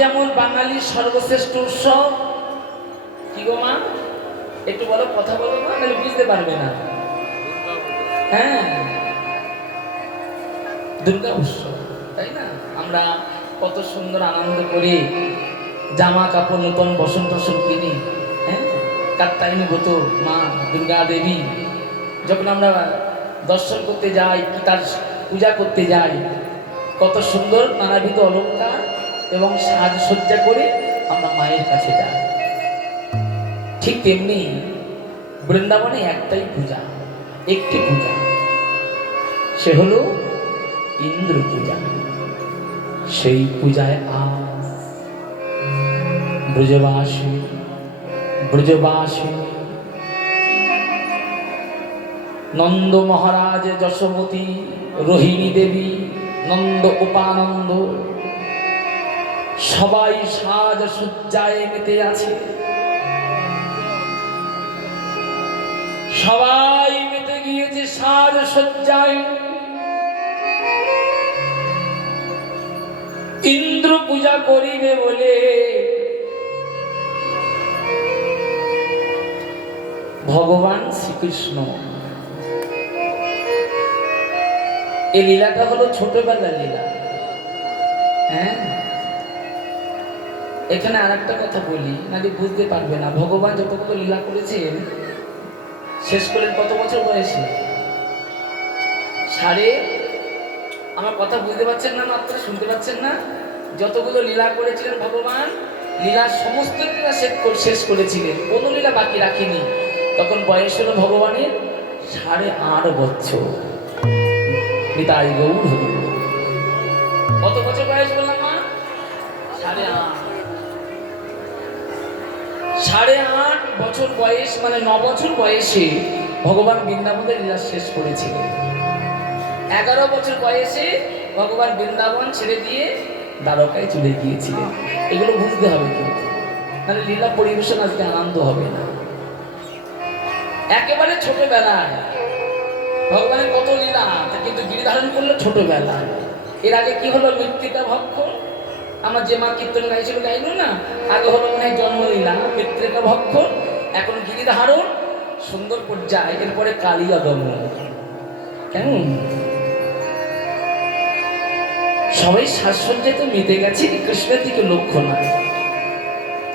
যেমন বাঙালির সর্বশ্রেষ্ঠ উৎসব কি গো মা, একটু বলো, কথা বলো না, নাহলে বুঝতে পারবে না। হ্যাঁ, দুর্গা উৎসব, তাই না? আমরা কত সুন্দর আনন্দ করি, জামা কাপড় নতুন বসন টসন কিনি। হ্যাঁ, কাত্তায়নী ব্রত মা দুর্গা দেবী যখন আমরা দর্শন করতে যাই, কি তার পূজা করতে যাই, কত সুন্দর নানাবিধ অলঙ্কার এবং সাজসজ্জা করে আমরা মায়ের কাছে যাই। ঠিক তেমনি বৃন্দাবনে একটাই পূজা, একটি পূজা, সে হলো ইন্দ্র পূজা। সেই পূজায় আজ ব্রজবাসী ব্রজবাসী নন্দ মহারাজ, যশোমতী, রোহিণী দেবী, নন্দ উপানন্দ সবাই সাজসজ্জায় মেতে আছে। সবাই মেতে গিয়েছে সাজসজ্জায়। ইন্দ্র পূজা করিবে বলে ভগবান শ্রীকৃষ্ণ, এই লীলাটা হলো ছোটবেলার লীলা। হ্যাঁ, এখানে আর একটা কথা বলি, নাকি বুঝতে পারবে না। ভগবান যতগুলো লীলা করেছেন শেষ করেন কত বছর বয়সে? আমার কথা বুঝতে পারছেন না? আপনারা শুনতে পাচ্ছেন না? যতগুলো লীলা করেছিলেন ভগবান, লীলার সমস্ত লীলা শেষ করেছিলেন, কোনো লীলা বাকি রাখিনি। তখন বয়স হলো ভগবানের 8.5 বছর। নিতাই গৌর হরি। কত বছর বয়স বললাম মা? 8.5। 8.5 বছর বয়স মানে 9 বছর বয়সে ভগবান বৃন্দাবনের লীলা শেষ করেছিলেন। 11 বছর বয়সে ভগবান বৃন্দাবন ছেড়ে দিয়ে দ্বারকায় চলে গিয়েছিলেন। এগুলো বুঝতে হবে কিন্তু, মানে লীলা পরিবেশন আজকে আনন্দ হবে না। একেবারে ছোটবেলায় ভগবানের কত লীলা, কিন্তু গিরি ধারণ করলো ছোটবেলায়। এর আগে কি হলো? মৃত্তিকা ভক্ষণ। আমার যে মা কীর্তন গাইছিল, গাইলো না? আগে হলো মনে হয় জন্মলীলা, মৃত্তিকা ভক্ষণ, এখন গিরি ধারণ, সুন্দর পর্যায়, এরপরে কালিয়া দমন। কেমন সবাই সাজসজ্জায় তো মেতে গেছে, কৃষ্ণের দিকে লক্ষ্য না।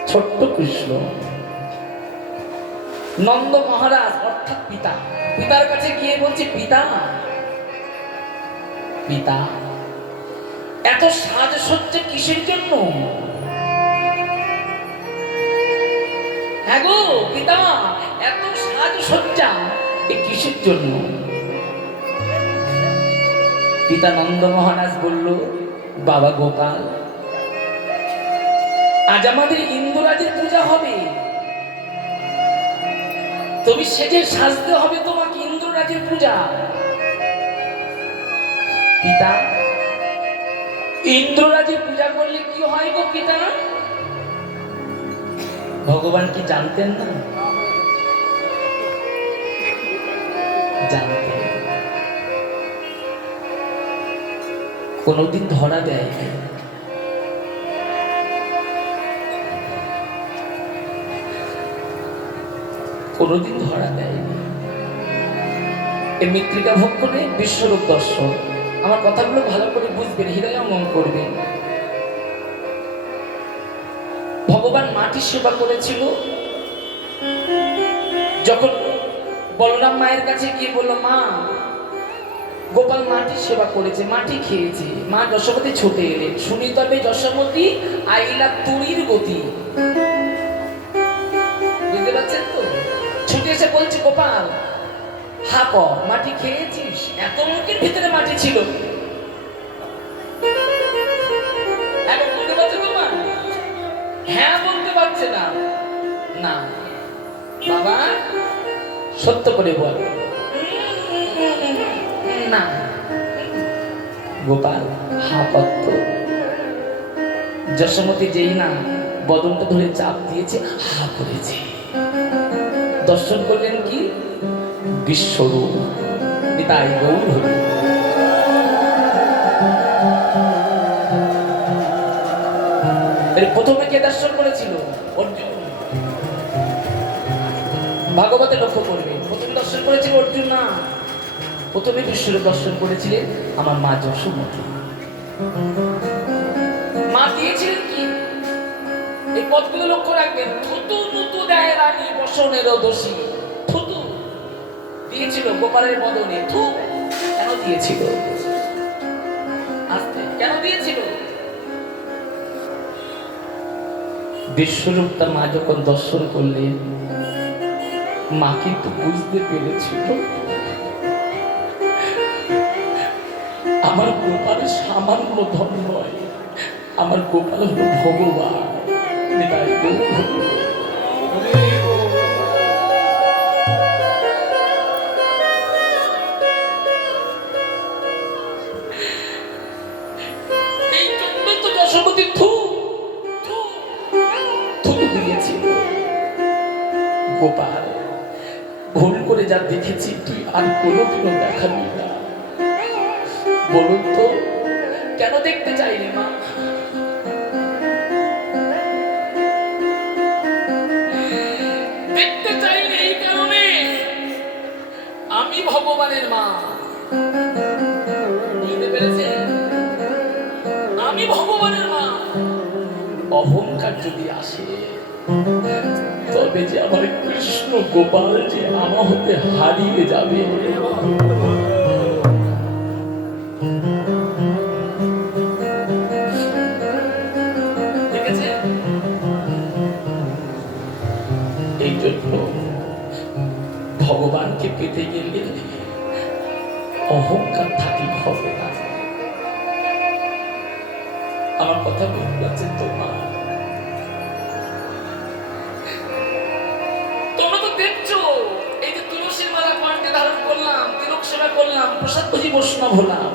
ছোট্ট কৃষ্ণ, নন্দ মহারাজ অর্থাৎ পিতা, পিতার কাছে গিয়ে বলছে, পিতা পিতা এত সাজসজ্জা কিসের জন্য? হ্যাঁ গো পিতা, এত সাজসজ্জা এ কিসের জন্য? পিতা নন্দ মহারাজ বলল, বাবা গোপাল, আজ আমাদের ইন্দ্ররাজের পূজা হবে, তুমি সেজে সাজতে হবে, তোমাকে ইন্দ্ররাজের পূজা। পিতা, ইন্দ্ররাজের পূজা করলে কি হয় গো পিতা? ভগবান কি জানতেন না? জানতেন। কোনদিন ধরা দেয়, কোনদিন ধরা দেয়নি। এই মৃত্তিকা ভক্ষণে বিশ্বরূপ দর্শন। আমার কথাগুলো ভালো করে বুঝবেন, হৃদয়ঙ্গম করবেন। ভগবান মাটির সেবা করেছিল। যখন বলরাম মায়ের কাছে গিয়ে বলল, মা গোপাল মাটির সেবা করেছে, মাটি খেয়েছে, মা যশোমতী ছুটে এলেন, শুনি তবে যশোমতী আইলা তুরির গতি। বুঝতে পারছেন তো? ছুটে এসে বলছে, গোপাল হা কর, মাটি খেয়েছিস? এত মুখের ভিতরে মাটি ছিল। এখন বলতে পারছে তোমার? হ্যাঁ বলতে পারছে না। না বাবা, সত্য করে বল। না। গোপাল হা করত। যশোমতী যেই না বদনটা ধরে চাপ দিয়েছে, হা করেছে। দর্শন করলেন কি? বিশ্বরূপ। নিতাই গৌর হরি। এর প্রথমে কে দর্শন করেছিল? অর্জুন। ভাগবতে লক্ষ্য করবে, প্রথম দর্শন করেছিল অর্জুন না, প্রথমে বিশ্বরূপ দর্শন করেছিলেন আমার মা যশোমতী। মা দিয়েছিলেন কি? এই পদগুলো লক্ষ্য রাখবেন। থুতু নুতু দেয় রানী বসনের দোষী। থুতু দিয়েছিল গোপালের বদনে। থু কেন দিয়েছিল? আস্তে কেন দিয়েছিল? বিশ্বরূপটা মা যখন দর্শন করলেন, মা কিন্তু বুঝতে পেরেছিল আমার গোপাল সামান্য ধন নয়, আমার গোপাল হলো ভগবান। এই জন্য তো যশোমতী দিয়েছিল। গোপাল, ভুল করে যা দেখেছি তুই আর কোনোদিনও দেখাবি না। বলুন তো কেন দেখতে চাইলে মা? দেখতে চাইলে এই কারণে, আমি ভগবানের মা। বুঝতে পেরেছেন? আমি ভগবানের মা। অহংকার যদি আসে, তবে যে আমার কৃষ্ণ গোপাল যে আমার হতে হারিয়ে যাবে। এই জন্য ভগবানকে পেতে গেলে অহংকার থাকলে হবে না। আমার কথা বুঝতে পারছেন তো মা? তোমরা তো দেখছো এই যে তুলসীর মালা কণ্ঠে ধারণ করলাম, তিলক সেবা করলাম, প্রসাদ ভোজি বৈষ্ণব হলাম।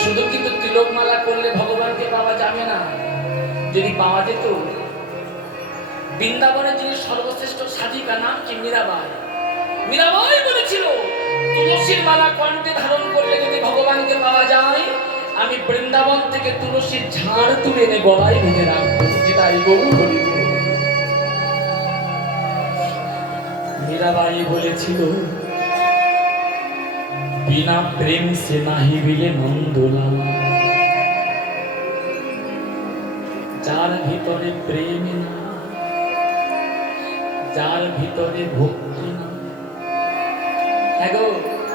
শুধু কিন্তু তিলক মালা করলে ভগবানকে পাওয়া যাবে না। যদি পাওয়া যেত, বৃন্দাবনের যিনি সর্বশ্রেষ্ঠ সাধিকা নাম কি? মীরাবাই। মীরাবাই বলেছিল তুলসীর মালা কণ্ঠে ধারণ করলে যদি ভগবানকে পাওয়া যায়, আমি বৃন্দাবন থেকে তুলসীর ঝাড় তুলে এনে গলায় বেঁধে রাখবো। যেটাই গৌর করি। মীরাবাই বলেছিল বিনা প্রেম সে নাহি বিলে নন্দলাল। যার ভিতরে প্রেম না, যার ভিতরে ভক্তি না।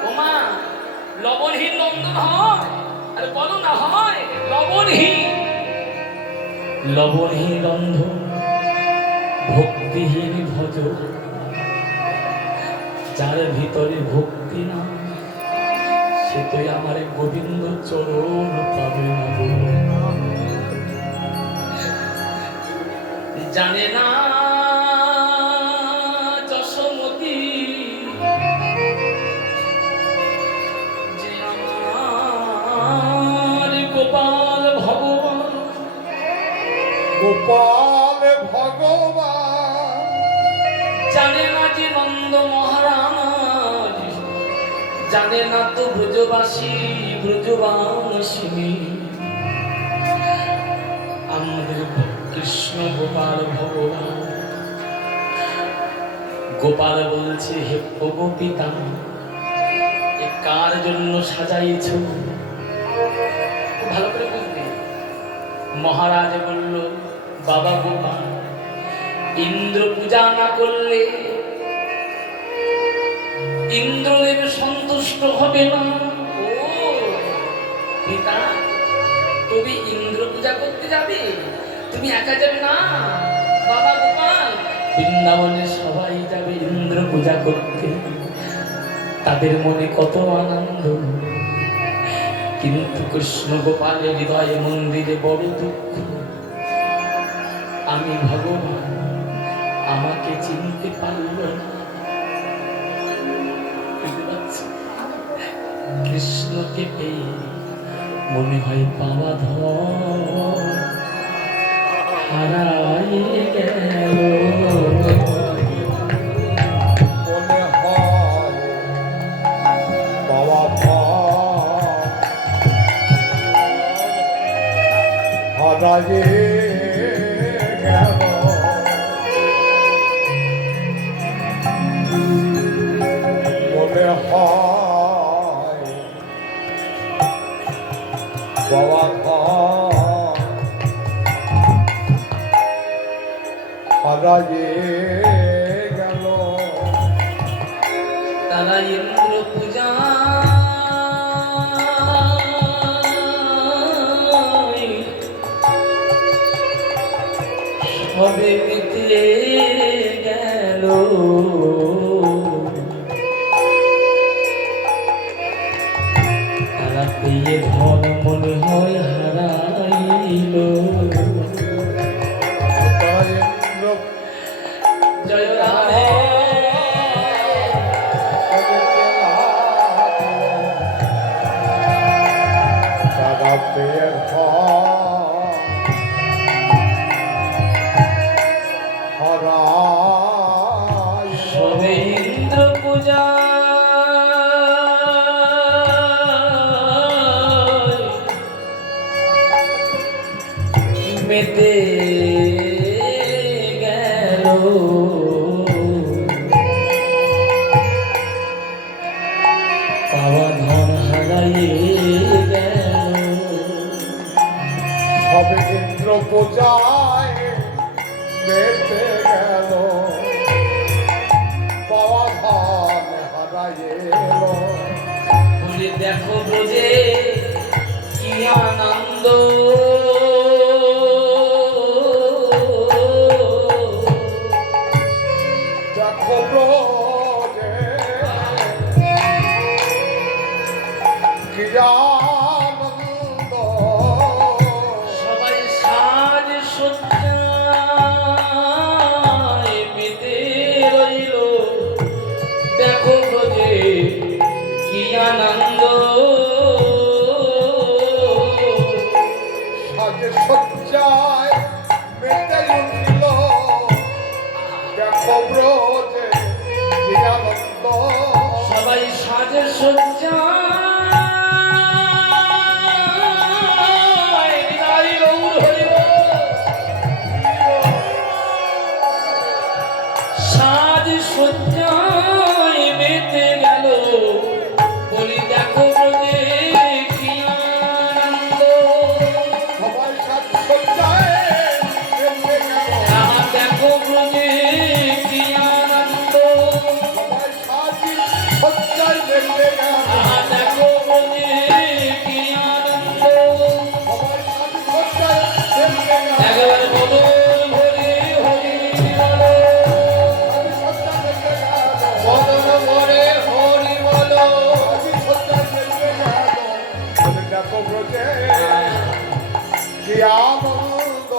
ওমা লবণহীন নন্দন হয়? আরে বলো না হয় লবণহীন। লবণহীন রন্ধন, ভক্তিহীন ভজ। যার ভিতরে ভক্তি না, সে তো আমার গোবিন্দ চরণ পাবে না। জানে না যশোমতী যে আমার গোপাল ভগবান। গোপাল ভগবান জানে না যে নন্দ মহারাজ, জানে না তো ব্রজবাসী ব্রজবাসিনী। আমাদের কৃষ্ণ গোপাল ভগবান। গোপাল বলছে হে প্রভু পিতা, এ কার জন্য সাজাইছ? ভালো করে বুঝবে। মহারাজ বলল বাবা গোপাল, ইন্দ্র পূজা না করলে ইন্দ্রদেব সন্তুষ্ট হবে না। ও পিতা, তুমি ইন্দ্র পূজা করতে যাবে? তুমি একা যাবে না বাবা গোপাল, বৃন্দাবনে সবাই যাবে ইন্দ্র পূজা করতে। তাদের মনে কত আনন্দ, কিন্তু কৃষ্ণ গোপালের হৃদয়ে মন্দিরে বড় দুঃখ। আমি ভগবান, আমাকে চিনতে পারল না। কৃষ্ণকে পেয়ে মনে হয় পাওয়া ধর হারাই গেল। মনে হয় বাবা তারা পেয়ে ধন মনে হয় হারাইল। জয় রাধে সবে ইন্দ্র পূজা মেতে গেল। পাওয়া ধন হারাইয়ে গেল। সবে ইন্দ্র পূজায় মেতে গেল, পাওয়া ধন হারাইয়ে এলো। বলে দেখো ব্রজে কি আনন্দ, দেখো ব্রজে কি আনন্দ, সবাই সাজ সজ্জায় মেতে রইল। দেখো ব্রজে কি আনন্দ, সাজে সজ্জায় মেতে উঠিল। দেখো ব্রজে কি আনন্দ, সবাই সাজে সজ্জায় বিদায় গৌর হইল। সাজ সজ্জায় মেতে গেল। বলি দেখো ব্রজে কি আনন্দ, সবাই সাজ সজ্জায় মেতে গেল। দেখো ব্রজে কি আনন্দ, সবাই সাজ সজ্জায় মেতে গেল। দেখো ব্রজে কি আনন্দ। সবাই সাজ সজ্জায় মেতে গেল। একবার বলো হরি হরি বলো, সাজ সজ্জায় মেতে গেল। বদন ভরে হরি বলো। সাজ সজ্জায় মেতে গেল। বলে দেখো ব্রজে কি আনন্দ।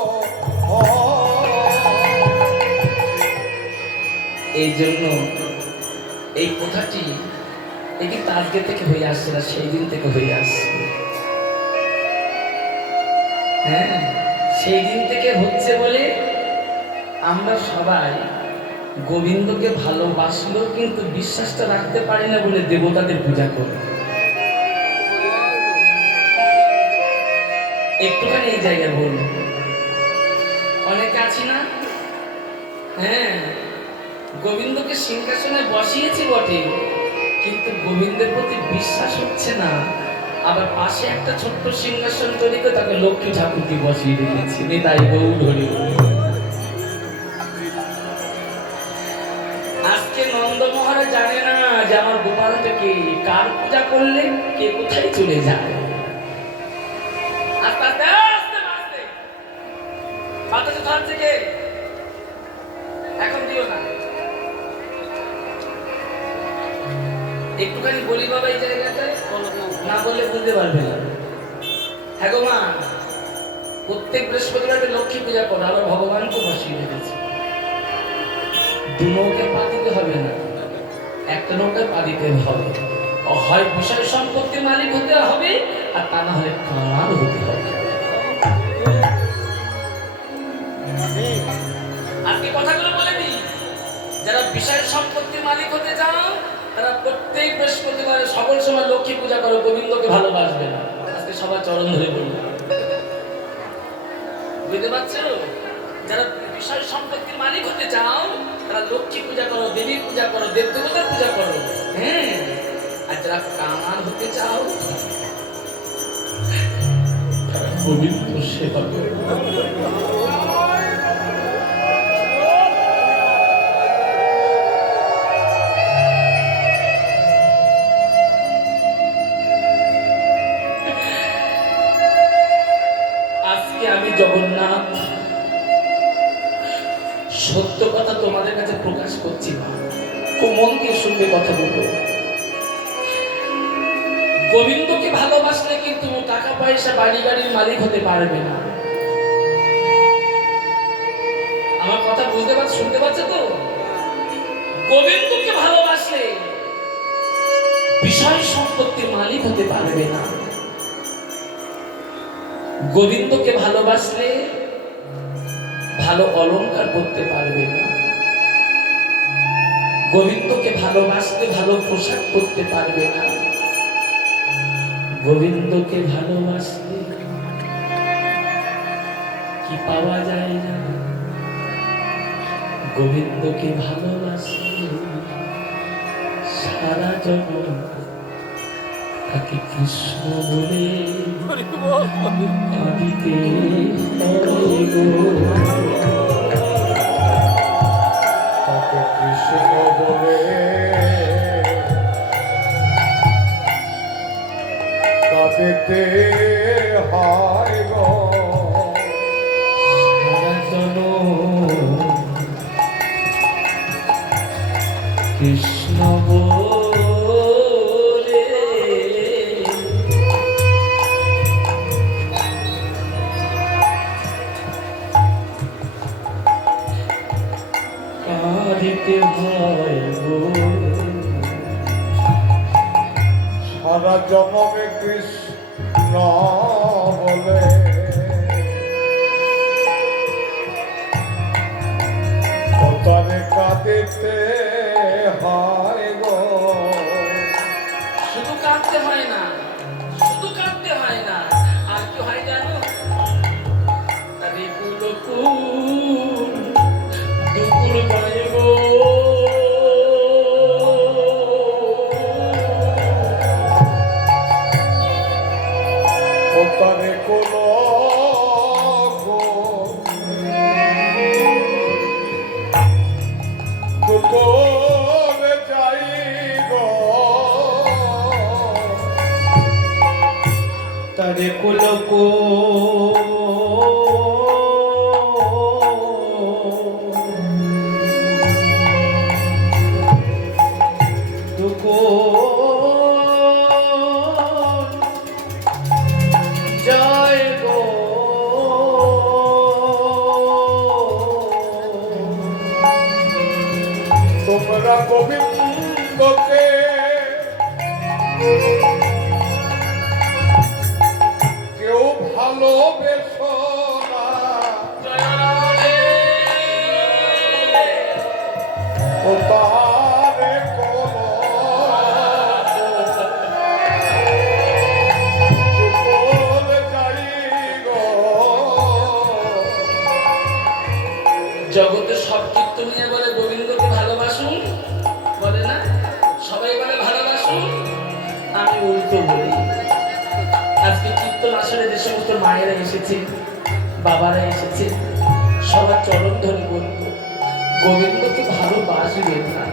এই জন্য এই কথাটি এটি কিন্তু আজকে থেকে হয়ে আসছে না, সেই দিন থেকে হয়ে আসছে। হ্যাঁ, সেই দিন থেকে হচ্ছে বলে আমরা সবাই গোবিন্দকে ভালোবাসলেও কিন্তু বিশ্বাসটা রাখতে পারি না বলে দেবতাদের পূজা করি। একটুখানি এই জায়গায় বলবো, অনেকে আছি না, হ্যাঁ গোবিন্দকে সিংহাসনে বসিয়েছি বটে, কিন্তু গোবিন্দের প্রতি বিশ্বাস হচ্ছে না। আবার পাশে একটা ছোট্ট সিংহাসন তৈরি করে তাকে লক্ষ্মী ঠাকুরকে বসিয়ে রেখেছি। তাই গৌর হরি বল। আজকে নন্দ মহারাজ জানে না যে আমার গোপালটাকে কার পূজা করলে কে কোথায় চলে যায়। আস্তে আস্তে আস্তে আস্তে বাতাসে ধরছে কে, এখন দিও না। একটুখানি বলি বাবা এই জায়গাটায়, না বললে বুঝতে পারবে না। হ্যাঁ গো মা, প্রত্যেক বৃহস্পতিবার লক্ষ্মী পূজা করো, আবার ভগবানকে বসিয়ে রেখেছে। দু নৌকায় পা দিতে হবে না, একটা নৌকায় পা দিতে হবে। হয় বিষয় সম্পত্তির মালিক হতে হবে, আর তা না হলে কার হতে হবে। আজকে কথাগুলো বলে দিই, যারা বিষয় সম্পত্তির মালিক হতে চাও তারা প্রত্যেক বৃহস্পতিবার সকল সময় লক্ষ্মী পূজা করো, গোবিন্দকে ভালোবাসবে না। আজকে সবার চরণ ধরে বলবো, বুঝতে পারছো? যারা বিষয় সম্পত্তির মালিক হতে চাও তারা লক্ষ্মী পূজা করো, দেবী পূজা করো, দেব দেবতার পূজা করো। হ্যাঁ, আর যারা কামাল হতে চাও তারা গোবিন্দ সেবা করো। আমি জগন্নাথ সত্য কথা তোমাদের কাছে প্রকাশ করছি। খুব মন দিয়ে শুনবে কথাগুলো। গোবিন্দকে ভালোবাসলে কিন্তু টাকা পয়সা বাড়ি গাড়ির মালিক হতে পারবে না। আমার কথা বুঝতে পারছো, শুনতে পাচ্ছ তো? গোবিন্দকে ভালোবাসলে বিষয় সম্পত্তির মালিক হতে পারবে না। গোবিন্দকে ভালোবাসলে ভালো অলংকার করতে পারবে না। গোবিন্দকে ভালোবাসলে ভালো পোশাক পরতে পারবে না। গোবিন্দকে ভালোবাসলে কি পাওয়া যায় না? গোবিন্দকে ভালোবাসলে সারা জগৎ তাকে কৃষ্ণ বলে কাঁদিতে হয় গো। তাকে কৃষ্ণ বলে কাঁদিতে হয় গো। সারা জগৎ কৃষ্ণ বলে কাঁদিতে হয় গো। সারা জন্মে কৃষ্ণ বলে তারে কাঁদিতে হয় গো। শুধু কাঁদতে হয় না, শুধু কাঁদতে হয় না, আর কি হয় জানো? তারে কুলকুল দুকুল পায় গো। ও তারে কোনো দুপুরে যাই গো। তারে কুলকুল জয় গো। তোমরা গোবিন্দকে কেউ ভালোবেসো না। ও তারে কোনো দুপুরে যাই গো। জগতে সব কীর্তনিয়া বলে গোবিন্দকে ভালোবাসুন, বলে না? সবাই বলে ভালোবাসুন, আমি উল্টো বলি। আজকে কীর্তন আসলে যে সমস্ত মায়েরা এসেছে, বাবারা এসেছে, সবার চরণ ধরে বলবো গোবিন্দকে ভালোবাসবেন না।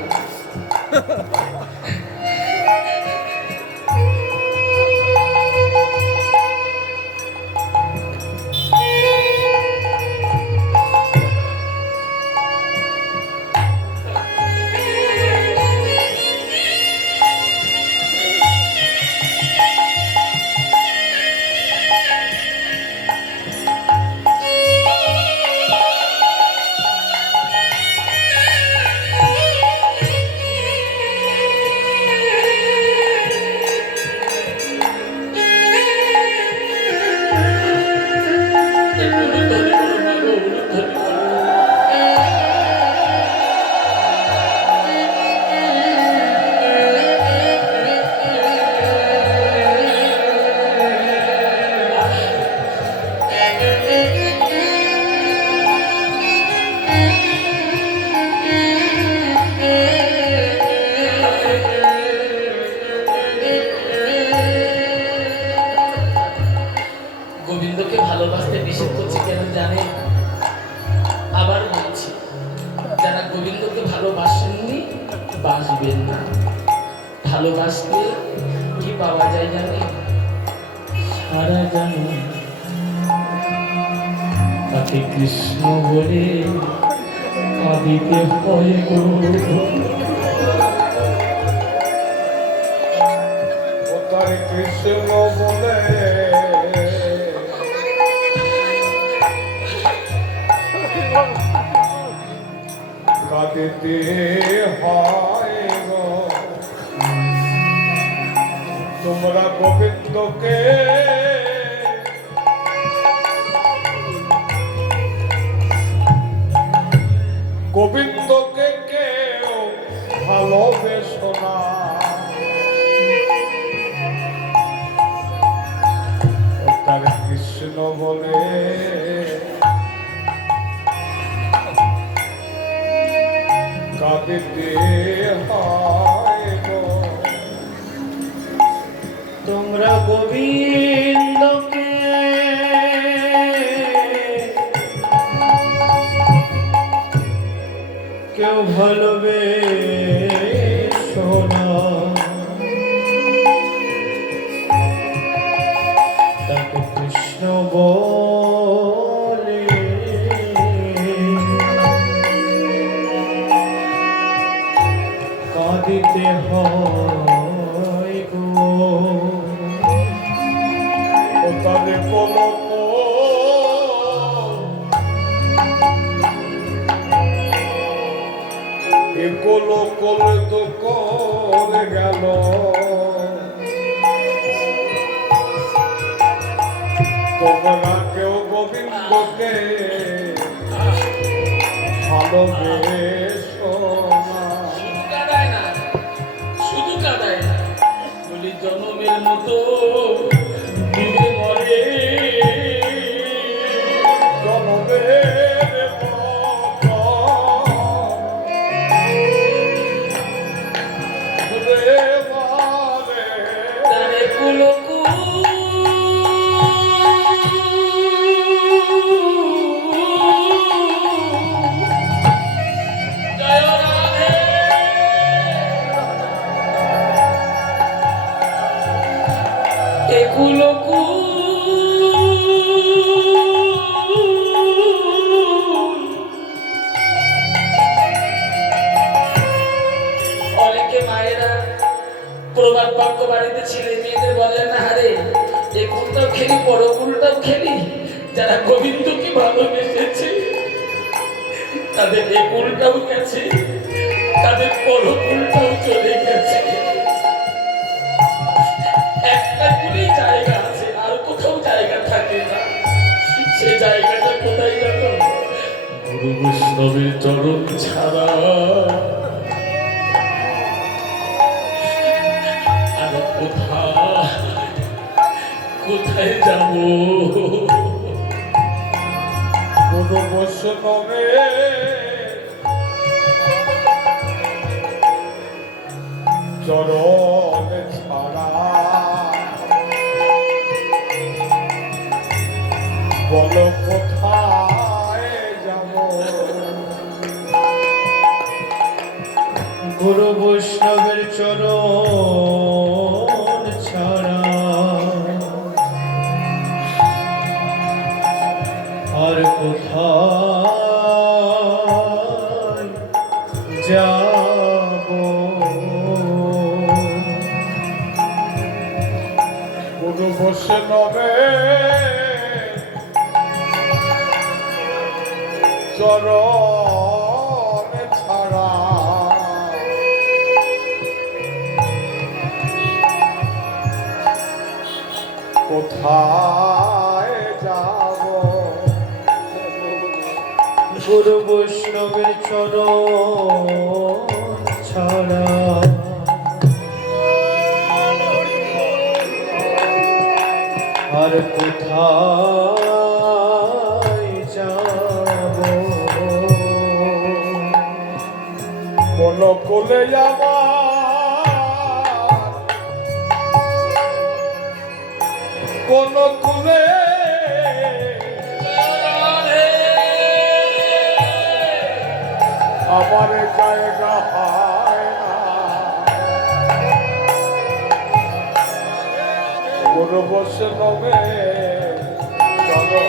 গোবিন্দকে ভালোবাসতে নিষেধ করছে কেন জানে? আবার বলছি, যারা গোবিন্দকে ভালোবাসেননি বাসবেন না। ভালোবাসতে কি পাওয়া যায় জানে? সারা জানো তাকে কৃষ্ণ বলে কাঁদিতে হয় গো। কাঁদিতে হয় গো তোমরা গোবিন্দকে গোবিন্দকে কেউ ভালোবেসো না ও তার কৃষ্ণ বলে কাঁদিতে হয় গো তোমরা গোবিন্দকে কেউ ভালোবেসো না তাকে কৃষ্ণ বলে কাঁদিতে হয় গো ও তাদের কলক এগুলো কলে তো করে গেল তোমরা কেউ গোবিন্দকে ভালোবেসো না শুধু কাঁদায় না, শুধু কাঁদায় না, বলি জনমের মতো দিনে মরে জনমের মতো ঘুরে মারে তারে কুলকু জয় রাধে একুলকু অনেকে মায়েরা প্রবাদ বাক্য বাড়িতে ছেলে মেয়েদের বলেন না হারে এই কুলটাও খেলি বড় কুলটাও খেলি যারা গোবিন্দকে ভালোবেসেছে তাদের এই কুলটাও গেছে তাদের বড় কুলটাও চলে গেছে একটা কুলেই জায়গা আছে আর কোথাও জায়গা থাকে না সে জায়গাটা কোথায় জানো গুরু বৈষ্ণবের চরণ ছাড়া আর কোথায় যাব কোনো বৈষ্ণবে চরণ ছাড়া বলো কোথায় যাব গুরু বৈষ্ণবের চরণ ছাড়া আর কোথায় যাব কোনো বৈষ্ণবে চরণ ছাড়া কোথায় যাব গুরু বৈষ্ণবের চরণ ছাড়া আর কোথায় যাব কোন কোলে আমার কোন কোলে আমার জায়গা হয় না কোন বৈষ্ণবে চলো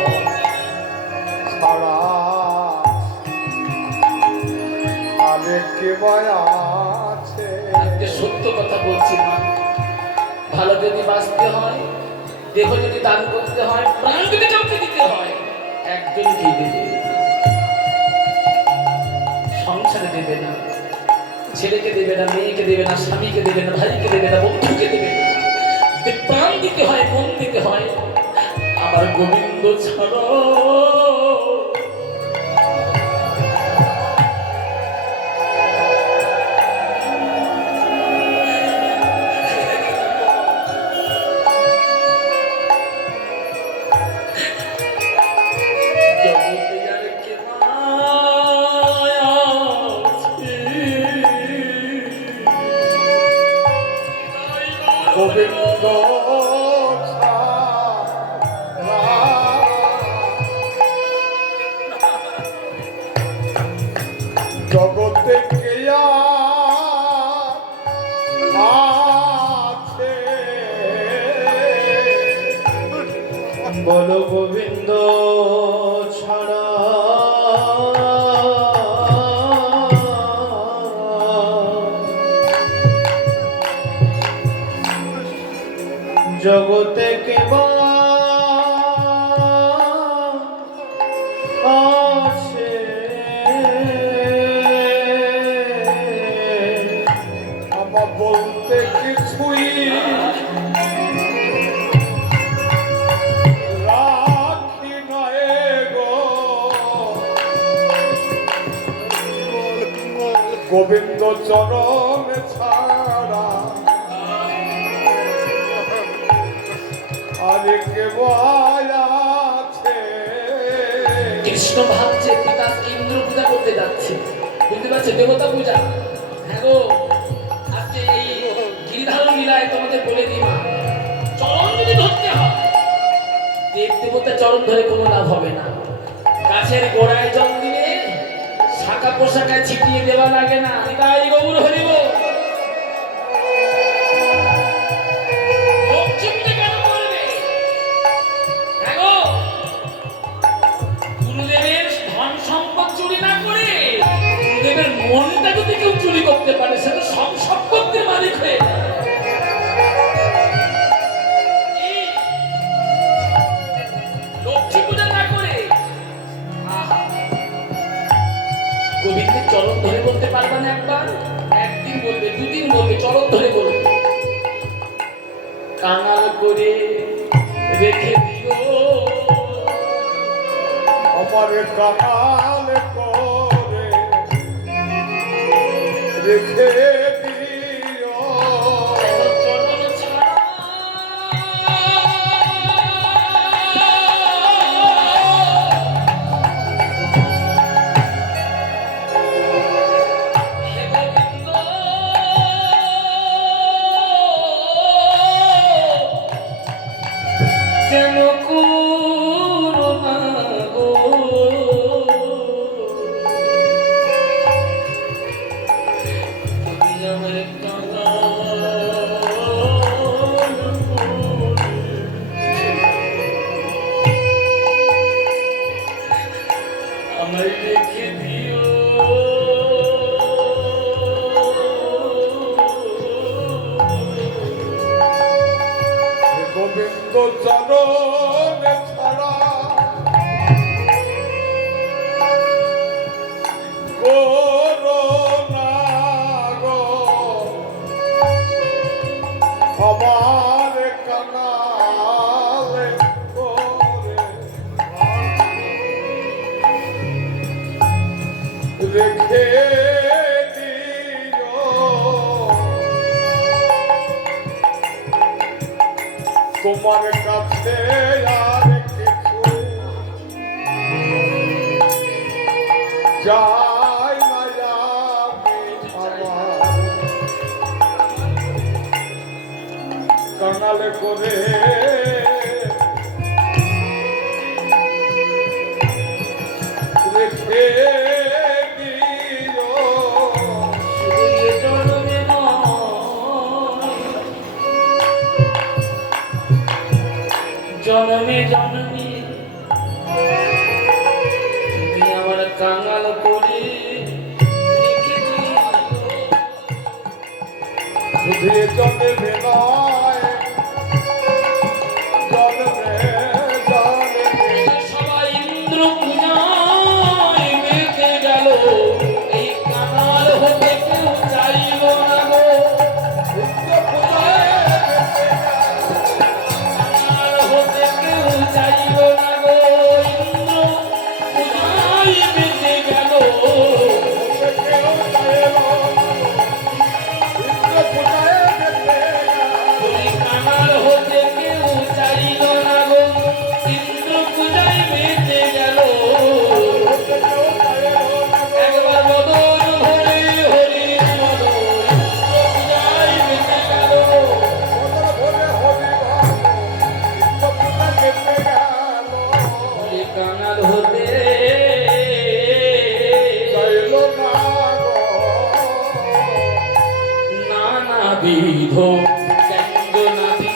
ছাড়া আরেক কে মায়া আছে আজকে সত্য কথা বলছি মা ভালো যদি বাঁচতে হয় দেহ যদি দান করতে হয় প্রাণ যদি কাউকে দিতে হয় একজনকেই দেবে সংসারে দেবে না, ছেলেকে দেবে না, মেয়েকে দেবে না, স্বামীকে দেবে না, ভাইকে দেবে না, বন্ধুকে দেবে না। প্রাণ দিতে হয়, মন দিতে হয় আমার গোবিন্দ ছাড়া। গোবিন্দ জগতে কে আছে বলো গোবিন্দ ছাড়া জগতে কেবা আছে আমার বলতে কিছুই রাখি নয় গো গোবিন্দ চরণ ছাড়া আরে কে আছে কৃষ্ণ ভাবছে পিতা ইন্দ্র পূজা করতে যাচ্ছে, বুঝতে পারছে, দেবতা পূজা। হ্যাঁ গো, আজকে এই গিরিধারণ লীলায় তোমাদের বলে দিই মা, চরণ যদি ধরতে হয়, দেব দেবতা চরণ ধরে কোনো লাভ হবে না। গাছের গোড়ায় জল দিলে শাখা পোশাকায় ছিটিয়ে দেওয়া লাগে না। তাই গৌর হরিব মনটা যদি কেউ চুরি করতে পারে সে তো সব সম্পত্তির মালিক হয়ে যায়। লক্ষ্মী পূজা না করে গোবিন্দের চরণ ধরে বলতে পারবে না। একবার, একদিন বলবে, দুদিন বলবে, চরণ ধরে বলবে, কাঙাল করে রেখে দিও আমার কামাল করে রেখে দিও চরণ ছাড়া হে গোবিন্দ যেন করুণা গো তুমি আমার আমায় রেখে দিও গোবিন্দ চরণ ছাড়া করোনা গো আমার কানালে করে রেখে দিও তোমার কাছে আর কিছু যাই না আমি আমার কাঙালে করে রেখে দিও জনমে জনমে তুমি আমার কাঙাল করে রেখে দিও। শুধু জন্মে নয় জন্মে জন্মে সবাই ইন্দ্র পূজায় মেতে গেল এই কাঙাল বিধ ব্যঞ্জনাদি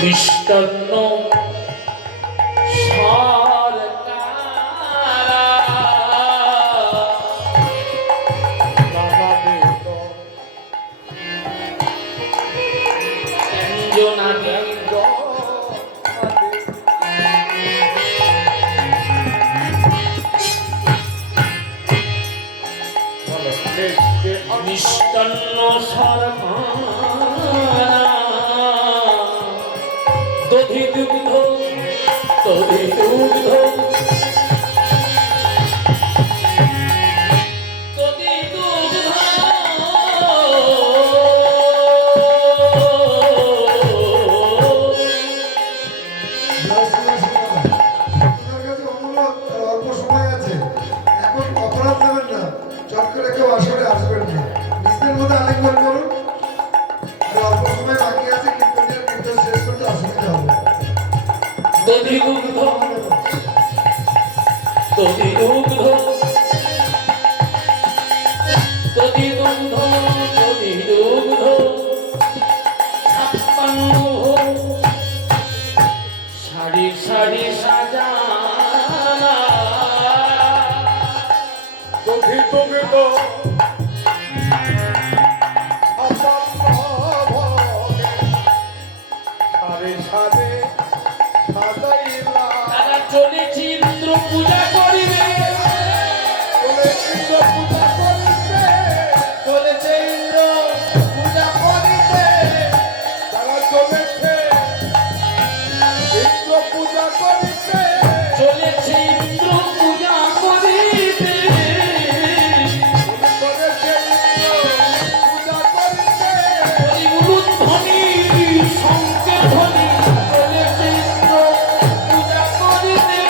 মিষ্টান্ন নানাবিধ ব্যঞ্জনাদি মিষ্টান্ন শর্মা দধি দুগ্ধ দধি দুগ্ধ দধি দুগ্ধ আপনার কাছে অনুরোধ, অল্প সময় আছে, এখন অপরাধ নেবেন না, চট করে কেউ আসরে আসবেন না, নিজেদের মধ্যে আলিঙ্গন করুন। আর অল্প সময় বাকি আছে, কীর্তনের কীর্তন শেষ করতে অসুবিধা হবে। দধি দুগ্ধ দধি দুগ্ধ দধি দুগ্ধ দধি দুগ্ধ ছাপ্পান্ন সারি সারি সাজানা দধিত বিদ সারে সারে সাজাইলা তারা চলেছি ইন্দ্র পূজা করিবে ইন্দ্র পূজা করিতে চলেছে ইন্দ্র পূজা করিবে তারা চলেছে ইন্দ্র পূজা করিতে চলেছে ইন্দ্র পূজা করিতে করেছে ইন্দ্র পূজা করিতে ধ্বনি শঙ্কের ধ্বনি চলেছে ইন্দ্র পূজা করিতে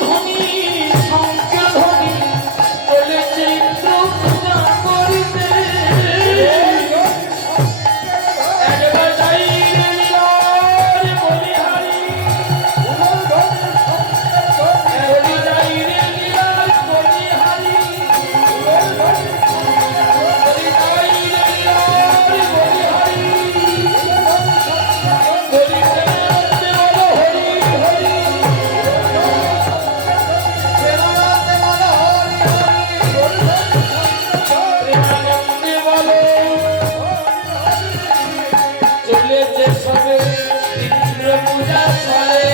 ধ্বনি শঙ্কের ধ্বনি চলেছে ইন্দ্র পূজা করিতে একবার যাই রে লীলার বলিহারি একবার যাই রে লীলার বলিহারি চলেছে সবে ইন্দ্র পূজা চলে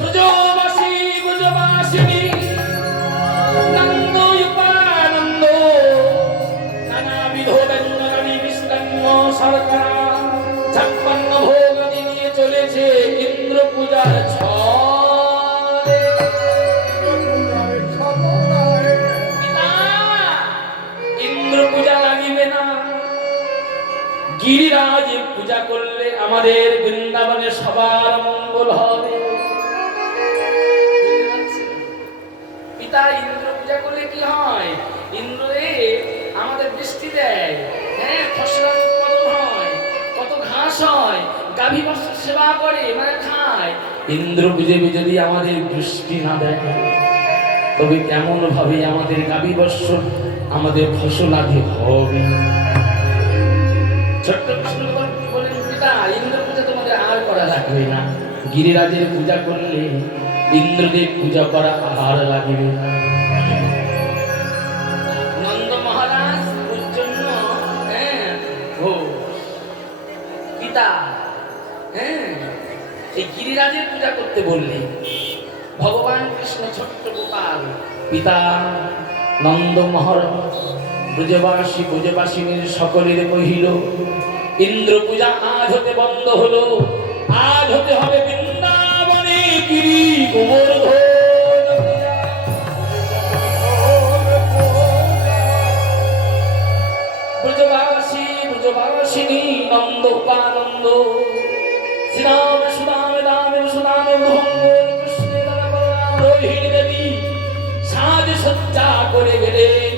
ব্রজবাসী ব্রজবাসিনী নন্দ উপানন্দ নানাবিধ ব্যঞ্জনাদি মিষ্টান্ন শর্করা ছাপ্পান্ন ভোগাদি নিয়ে চলেছে ইন্দ্র পূজার ছলে পিতা, ইন্দ্র পূজা লাগিবে না গিরিরাজ পূজা করলে আমাদের বৃন্দাবনে সবার মঙ্গল হবে পিতা, ইন্দ্র পূজা করলে কি হয়? ইন্দ্রে আমাদের বৃষ্টি দেয়, হ্যাঁ, ফসল উৎপাদন হয়, কত ঘাস হয়, গাভী বস্ত্র সেবা করে, মানে খায়। ইন্দ্র পূজে যদি আমাদের বৃষ্টি না দেয় তবে কেমন ভাবে আমাদের গাভী বস্ত্র আমাদের ফসল আদি হবে? ছোট্ট কৃষ্ণ বলেন, পিতা, ইন্দ্র পূজা তোমাদের আর করা লাগবে না, গিরিরাজের পূজা করলে ইন্দ্রদেব পূজা করা আর লাগবে না। নন্দ মহারাজ ওর জন্য পিতা এই গিরিরাজের পূজা করতে বললে ভগবান কৃষ্ণ ছোট্ট গোপাল পিতা নন্দ মহারাজ ব্রজবাসী ব্রজবাসিনীর সকলের কহিল, ইন্দ্র পূজা আজ হতে বন্ধ হলো, আজ হতে হবে বৃন্দাবনে গিরি গোবর্ধন। ব্রজবাসী ব্রজবাসিনী নন্দ উপানন্দ শ্রীরাম সুদাম দাম সুদাম ভঙ্গ কৃষ্ণ রোহিণী দেবী সজ্জা করে গেলেন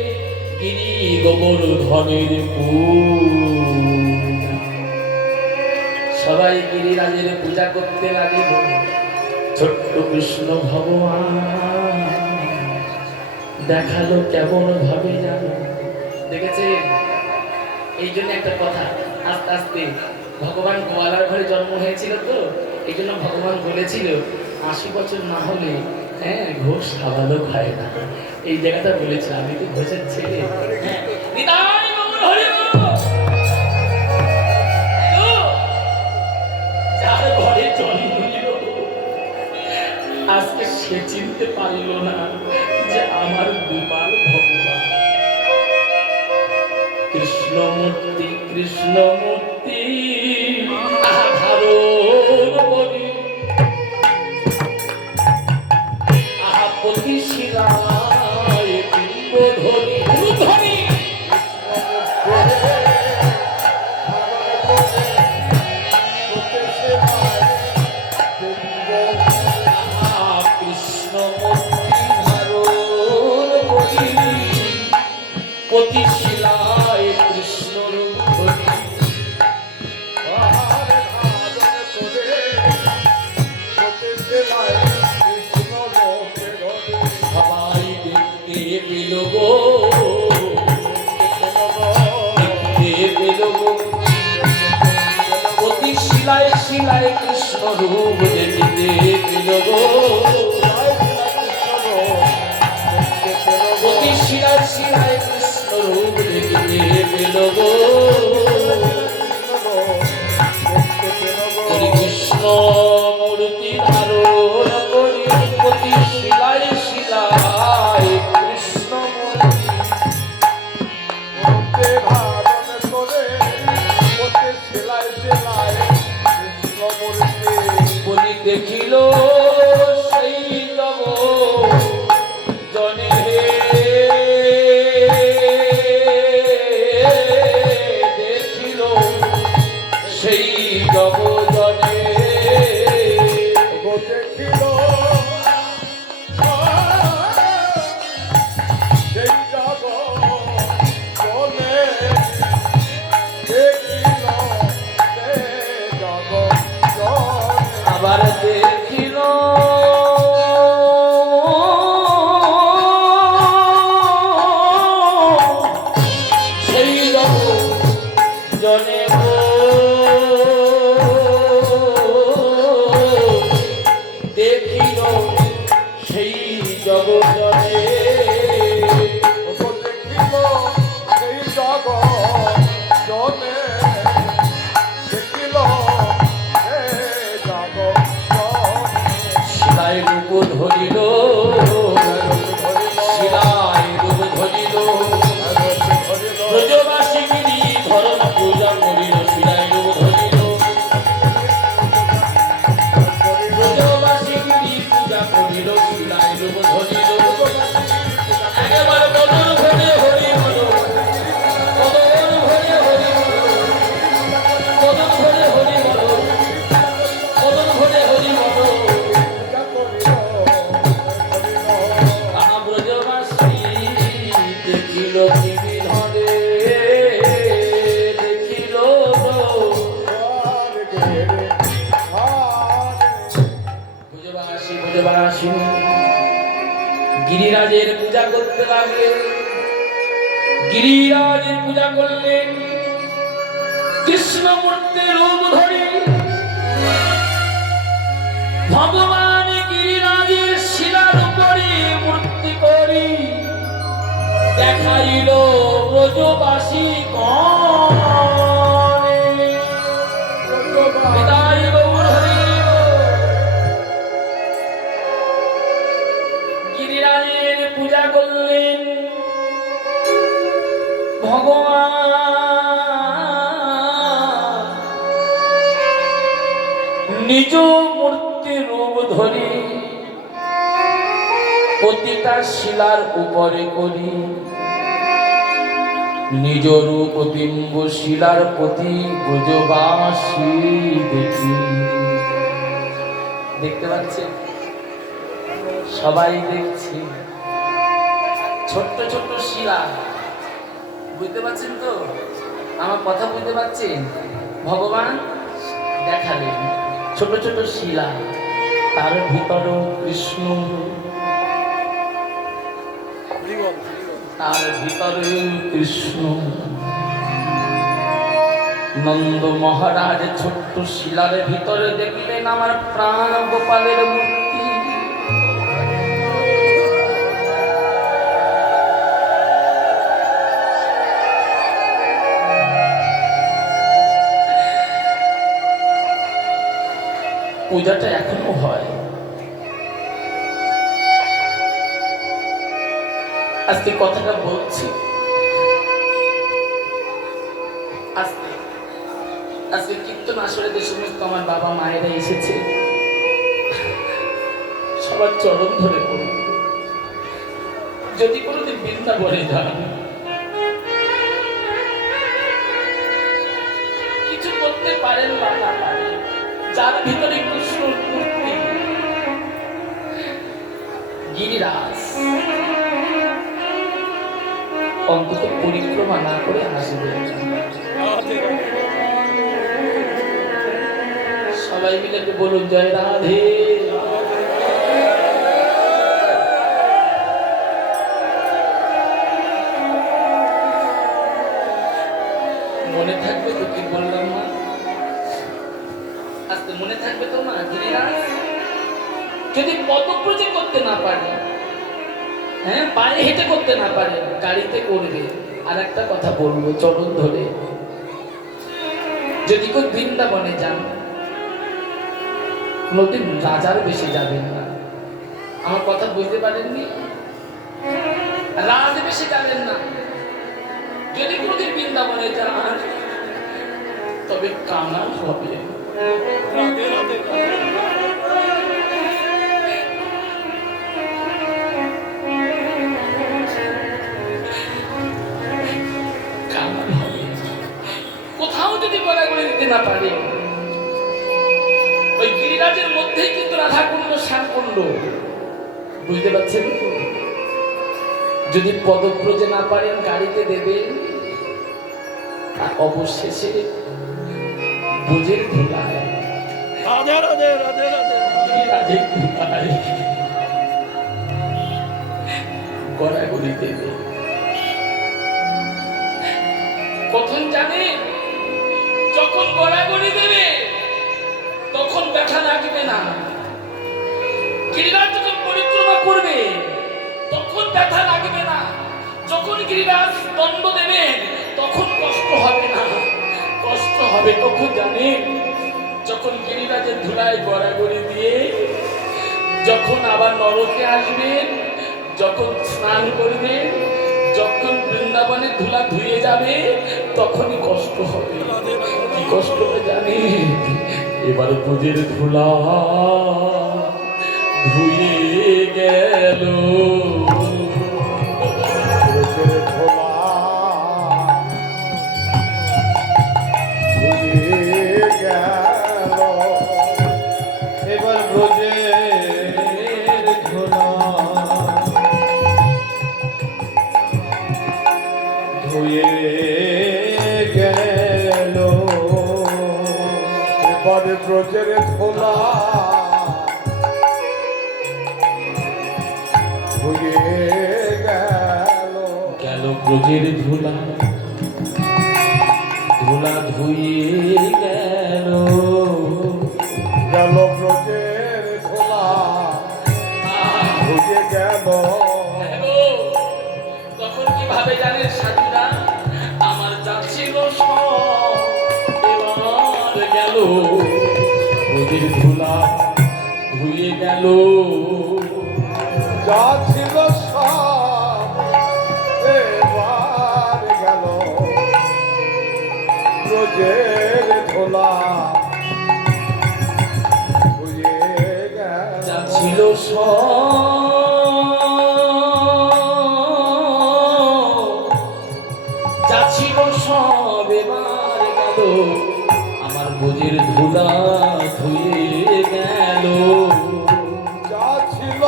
গিরি গোবর্ধনের পুর। সবাই গিরিরাজের পূজা করতে লাগিল। ছোট্ট কৃষ্ণ ভগবান দেখালো কেমন ভাবে জানো, দেখেছেন? এই জন্য একটা কথা, আস্তে আস্তে ভগবান গোয়ালার ঘরে জন্ম হয়েছিল তো, এই জন্য ভগবান বলেছিল 80 বছর না হলে ঘোষ খাওয়ালো খায় না। এই জায়গাটা বলেছে, আমি তো ঘোষের ছেলে। নিতাই গৌর হরি বল। যার ঘরে জন্ম নিল আজকে সে চিনতে পারলো না যে আমার গোপাল ভগবান। কৃষ্ণমূর্তি কৃষ্ণমূর্তি ধারণ করি আপতি শিলায় বিম্ব ধরি ধরি কৃষ্ণমূর্তি ধারণ করি পতি শিলায় কৃষ্ণ রূপ ধরি। সবাই দেখতে পেল গো, দেখতে পেল গো পতি শিলায় শিলায় কৃষ্ণ রূপ দেখতে পেল গো। পতি শিলায় শিলায় কৃষ্ণ রূপ দেখতে পেল গো। কৃষ্ণ মূর্তি ধারণ করি পতি শিলায় শিলায় কৃষ্ণ বলি দেখিল সেই জনে দেখিল সেই জগজনে দেখিল সেই জগজনে দেখিল সেই জগজনে আবার দেখিল সেই জনে দেখিল সেই জগজনে দেখিল সেই জগজনে দেখিল সেই জগজনে শিলায় রূপ ধরিল শিলায় রূপ ধরিল ব্রজবাসী গিরি ধরন পূজা করিল শিলায় রূপ ধরিল ব্রজবাসী গিরি পূজা করিল শিলায় রূপ ধরিল একেবারে বদন ভরে হরি বল বদন ভরে হরি বল বদন ভরে হরি বল বদন ভরে হরি বল ব্রজবাসী দেখিল গিরি ধরে দেখিল ব্রজবাসী গিরিরাজের পূজা করতে লাগলেন। গিরিরাজের পূজা করলেন কৃষ্ণমূর্তির রূপ ধরে। ভগবান গিরিরাজের শিলার উপরে মূর্তি করি দেখাইল ব্রজবাসী কনে। বিদায় গৌর হরি গিরিরাজের পূজা করলেন ভগবান। নিজ মূর্তি রূপ ধরি প্রতিটা শিলার উপরে করি নিজ রূপ বিম্ব শিলার প্রতি ব্রজবাসী দেখি। দেখতে পাচ্ছেন, সবাই দেখছে ছোট্ট ছোট্ট শিলা, বুঝতে পারছেন তো? আমার কথা বুঝতে পারছেন? ভগবান দেখালেন ছোট ছোট শিলা, তার ভিতরেও কৃষ্ণ, তার ভিতরে কৃষ্ণ। নন্দ মহারাজ ছোট্ট শিলার ভিতরে দেখলেন আমার প্রাণ গোপালের মূর্তি। পূজাটা এখনো হয়। আজকে কথাটা বলছি, আজকে কীর্তন আসরে যে সমস্ত আমার বাবা মায়েরা এসেছে, সবার চরণ ধরে পড়ুন। যদি কোনোদিন বৃন্দাবনে যান, কিছু করতে পারেন বা না পারেন, যার ভিতরে কৃষ্ণর মূর্তি গিরিরাজ, অন্তত পরিক্রমা না করে আসবে। সবাই মিলে বলুন জয় রাধে। মনে থাকবে তো কি বললাম মা? আজকে মনে থাকবে তো মা? গিরিরাজ যদি পদব্রজে করতে না পারে, হ্যাঁ, পায়ে হেঁটে করতে না পারে, গাড়িতে করবে। আর একটা কথা বলবো চরণ ধরে, যদি কেউ বৃন্দাবনে যান, কোনোদিন রাজার বেশি যাবেন না। আমার কথা বুঝতে পারেননি? রাজ বেশি যাবেন না। যদি কোনোদিন বৃন্দাবনে যান, তবে কানাল হবে। কোথাও যদি গড়াগড়ি দিতে না পারে, ওই গিরিরাজের মধ্যেই কিন্তু রাধাকুণ্ড শ্যামকুণ্ড, বুঝতে পারছেন? যদি পদব্রজে না পারেন, গাড়িতে দেবেন, আর অবশেষে বোঝের ধুলায় গড়াগড়ি দেবে। কখন জানে? যখন গড়াগড়ি দেবে তখন ব্যথা লাগবে না। গিরিরাজ যখন পরিক্রমা করবে তখন ব্যথা লাগবে না। যখন গিরিরাজ দণ্ড দেবেন তখন কষ্ট হবে না। কষ্ট হবে কখন জানেন? যখন গিরিরাজের ধুলায় গড়াগড়ি দিয়ে যখন আবার নরকে আসবেন, যখন স্নান করবেন, যখন বৃন্দাবনের ধুলা ধুয়ে যাবে, তখনই কষ্ট হবে। কি কষ্ট হবে জানি? এবার পুজোর ধুলা ধুয়ে গেল, এবার ব্রজের ধুলা ধুয়ে গেল, এবারে ব্রজের ধুলা ধুয়ে গেল, গেল ব্রজের ধুলা, ধুলা ধুয়ে গেল, গেল ব্রজের ধুলা ধুয়ে গেল। তখন কিভাবে জানেন সাধুরা? আমার যা ছিল সব এবার গেল, ওদের ধুলা ধুয়ে গেল, যা ছিল সব এবার গেল, ব্রজের ধুলা ধুয়ে গেল, যা ছিল যা ছিল সব এবার গেল, আমার বোঝের ধুলা ধুয়ে গেল, যা ছিল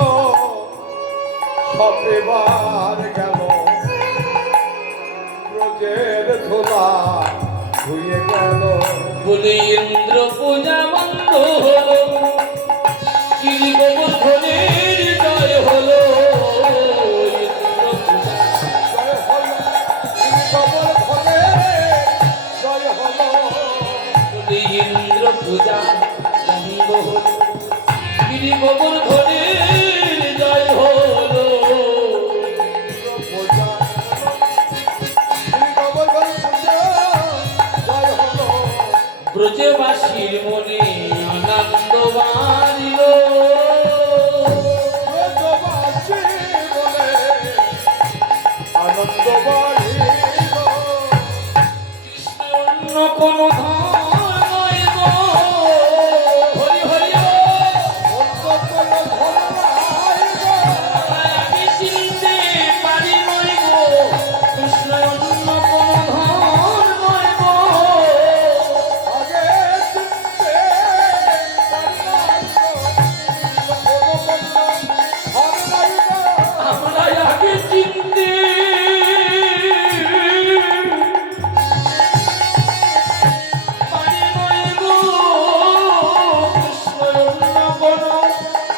সপরিবার গেল ব্রজের ধুলা ধুয়ে গেল বলি ইন্দ্র পূজা বন্ধ হলো গিরি গোবর্ধনের জয় হলো ইন্দ্র পূজা জয় হলো তিনি কবর ধরে জয় হলো বলি ইন্দ্র পূজা বন্ধ হলো গিরি গোবর্ধনের জয় হলো পূজা তিনি কবর ধরে পূজা জয় হলো ব্রজবাসীর মনে আনন্দ বাড়িল ব্রজবাসী বলে আনন্দ বাড়িল কৃষ্ণ অন্য কোনো ধন নয় গো। হরি হরি অন্য কোনো ধন নাই গো। আমি চিনতে পারি নয় গো কৃষ্ণ অন্য কোনো ধন নয় গো। আগে চিনতে পারলাম তো, কোনো কোনো ধন নাই গো। আমরা আগে চিনতে পারি নয় গো কৃষ্ণ অন্য কোনো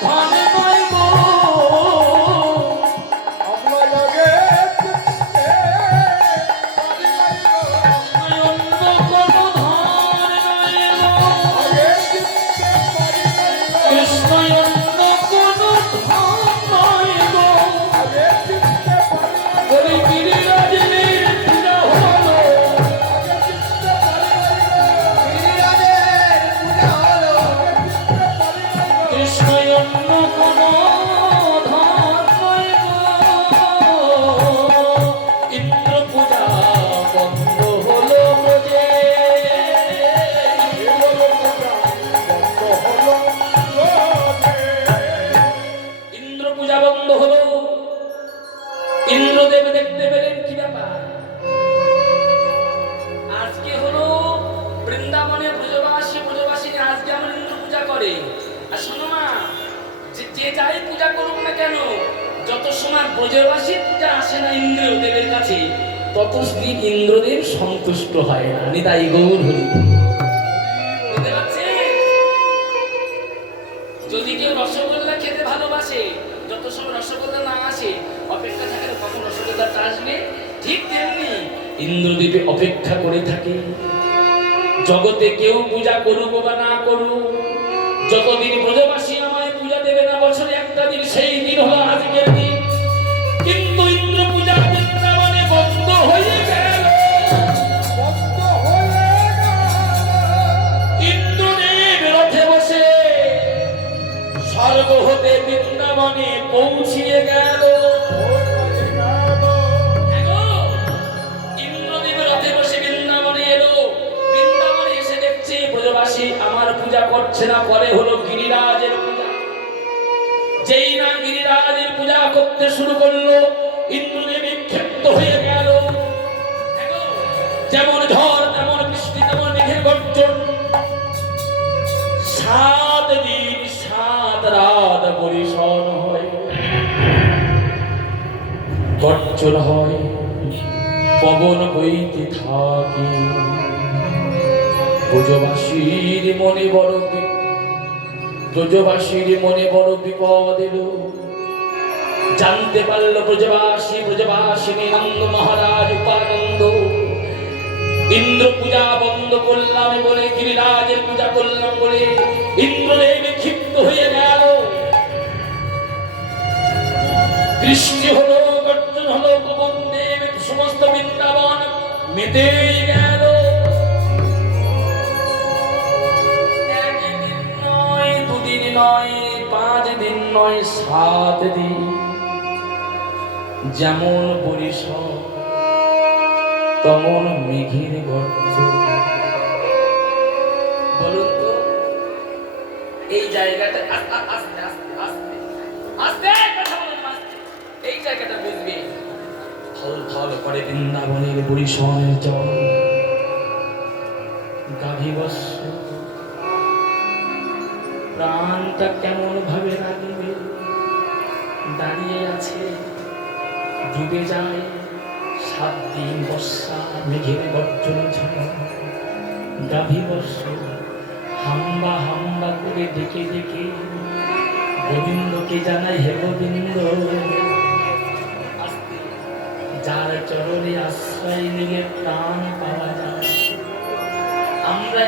ধন নয় গো। আমরা আগে চিনতে পারি নাই গো। অন্য কোনো ধন নয় গো আগে চিনতে পারি নাই গো। কৃষ্ণ অন্য কোনো ধন নয় গো। আগে চিনতে পারি নাই গো। বলি গিরিরাজের পূজা হলো আগে চিনতে পারি নাই গো। গিরিরাজের পূজা হলো। আগে চিনতে পারি নাই গো। কৃষ্ণ অন্য কোনো ধন নয় গো। ইন্দ্র পূজা বন্ধ হলো ব্রজে। এলো পূজা বন্ধ হলো রোদে। ইন্দ্র পূজা বন্ধ হলো। ইন্দ্রদেব দেখতে পেলেন কি ব্যাপার, আজকে হলো বৃন্দাবনে ব্রজবাসিনী আজকে আমার ইন্দ্র পূজা করে। আর শোনো না, যে যাই পূজা করুক না কেন, যত সময় ব্রজবাসীর পূজা আসে না ইন্দ্রদেবের কাছে, ততদিন ইন্দ্রদেব সন্তুষ্ট হয় না। নিতাই গৌর হরি। বুঝতে পারছেন? যদি কেউ রসগোল্লা খেতে ভালোবাসে, যত সময় রসগোল্লা না আসে অপেক্ষা থাকে কখন রসগোল্লাটা আসবে, ঠিক তেমনি ইন্দ্রদেব অপেক্ষা করে থাকে। জগতে কেউ পূজা করুক বা না করুক, যতদিন ব্রজবাসী আমায় পূজা দেবে না, বছরে একটা দিন, সেই দিন হলো আজকের দিন। কিন্তু ইন্দ্র পূজা বৃন্দাবনে বন্ধ হয়ে গেল। বন্ধ হয়ে গেল। ইন্দ্রদেব রথে বসে স্বর্গ হতে বৃন্দাবনে পৌঁছিয়ে গেল। ইন্দ্রদেব রথে বসে বৃন্দাবনে এলো। বৃন্দাবনে এসে দেখছে ব্রজবাসী আমার পূজা করছে না। পরে হলো গিরিরাজের পূজা। যেই না গিরিরাজের পূজা করতে শুরু করলো, ইন্দ্রদেব ক্ষিপ্ত হয়ে গেল। যেমন ঝড়, তেমন বৃষ্টি, তেমন মেঘের গর্জন। 7 দিন 7 রাত বর্ষণ হয়, গর্জন হয়, পবন বইতে থাকে। ব্রজবাসীর মনে বড় বিপদ এলো। জানতে পারল ব্রজবাসিনী নন্দ মহারাজ উপানন্দ ইন্দ্র পূজা বন্ধ করলাম বলে, গিরিরাজের পূজা করলাম বলে ইন্দ্রদেব ক্ষিপ্ত হয়ে গেল। বৃষ্টি হলো, গর্জন হলো, পবন দেব, সমস্ত বৃন্দাবন মেতে গেল। একদিন নয়, দুদিন নয়, 5 দিন নয়, 7 দিন। যেমন পরিসর তেমন মেঘের গর্জন। বলুন তো এই জায়গাটা আস্তে আস্তে আস্তে কথা বলুন, আস্তে। এই জায়গাটা বুঝবে। থল থল করে বৃন্দাবনের বরিশনের জল, গাভীবস্য প্রাণটা কেমন ভাবে লাগিবে। দাঁড়িয়ে আছে ডুবে যায় 7 দিন বর্ষা মেঘের গর্জন ঝড় গাভী বর্ষ হাম্বা হাম্বা করে ডেকে ডেকে গোবিন্দকে জানাই হে গোবিন্দ যার চরণে আশ্রয় নিলে প্রাণ পাওয়া যায় আমরা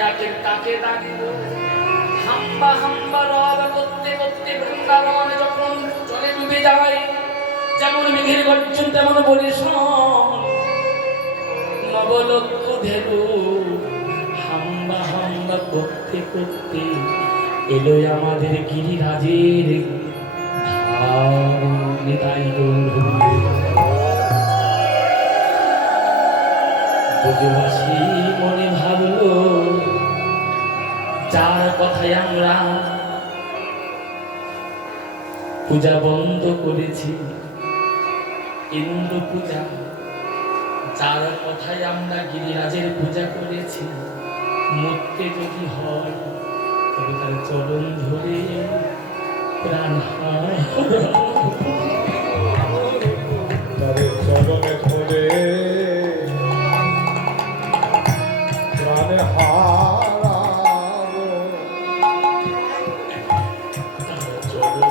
তাকে ডাকবো হাম্বা হাম্বা রব করতে করতে বৃন্দাবন যখন জলে ডুবে যায় যেমন মেঘের গর্জন তেমন বলে নবলক্ষ ধেনু হাম্বা হাম্বা করতে করতে এলো আমাদের গিরিরাজের ধার নিতাই গৌর ব্রজবাসী মনে ভাবলো যার কথায় আমরা পূজা বন্ধ করেছি ইন্দ্র পূজা যার কথায় আমরা গিরিরাজের পূজা করেছি মরতে যদি হয় তবে তার চরণ ধরে প্রাণ তাদের চরণে ধরে প্রাণে হারাবো চরণ